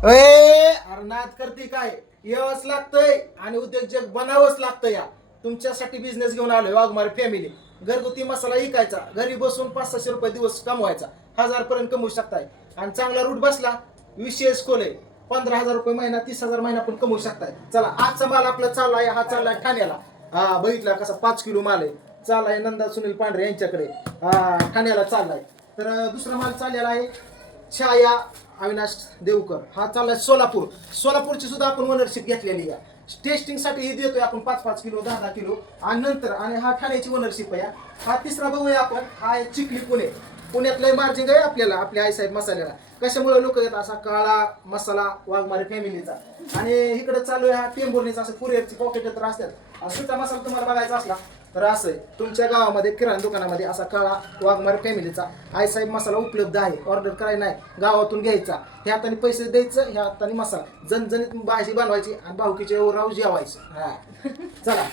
अरे नाद करते काय, यावंच लागतंय आणि उद्योजक बनावंच लागतं. या तुमच्यासाठी बिझनेस घेऊन आलोय वाघमारे फॅमिली. घरगुती मसाला विकायचा, घरी बसून 500-600 रुपये दिवस कमवायचा, 1000 पर्यंत कमवू शकताय. आणि चांगला रूट बसला, विशेष खोले 15,000 रुपये महिना, 30,000 महिना पण कमवू शकताय. चला आजचा माल आपला चाललाय, हा चाललाय ठाण्याला. हा बघितला कसा 5 किलो माल आहे, चाललाय नंदा सुनील पांढरे यांच्याकडे. हा ठाण्याला चाललाय. तर दुसरा माल चाललेला आहे छाया अविनाश देवकर, हा चाललाय सोलापूर. सोलापूरची सुद्धा आपण ओनरशिप घेतलेली आहे. टेस्टिंगसाठी ही देतोय आपण 5-5 किलो, 10-10 किलो. आणि नंतर आणि हा ठाण्याची ओनरशिप आहे. हा तिसरा बघूया आपण, हा आहे चिखली पुणे. पुण्यातलं मार्जिंग आहे आपल्याला, आपल्या आईसाहेब मसाल्याला. कशामुळे लोक येतात, असा काळा मसाला वाघमारे फॅमिलीचा. आणि इकडे चालू आहे हा टेंभुर्णीचा, असं कुरिअरची पॉकेट तर असतात. सुद्धा मसाला तुम्हाला बघायचा असला तर असं आहे, तुमच्या गावामध्ये किराणा दुकानामध्ये असा काळा वाघमारे फॅमिलीचा आईसाहेब मसाला उपलब्ध आहे. ऑर्डर करायला नाही, गावातून घ्यायचा. ह्या हाताने पैसे द्यायचं, ह्या हाताने मसाला जनजणीत भाजी बनवायची आणि भाऊकीच्या राहू जेवायचं. हा चला.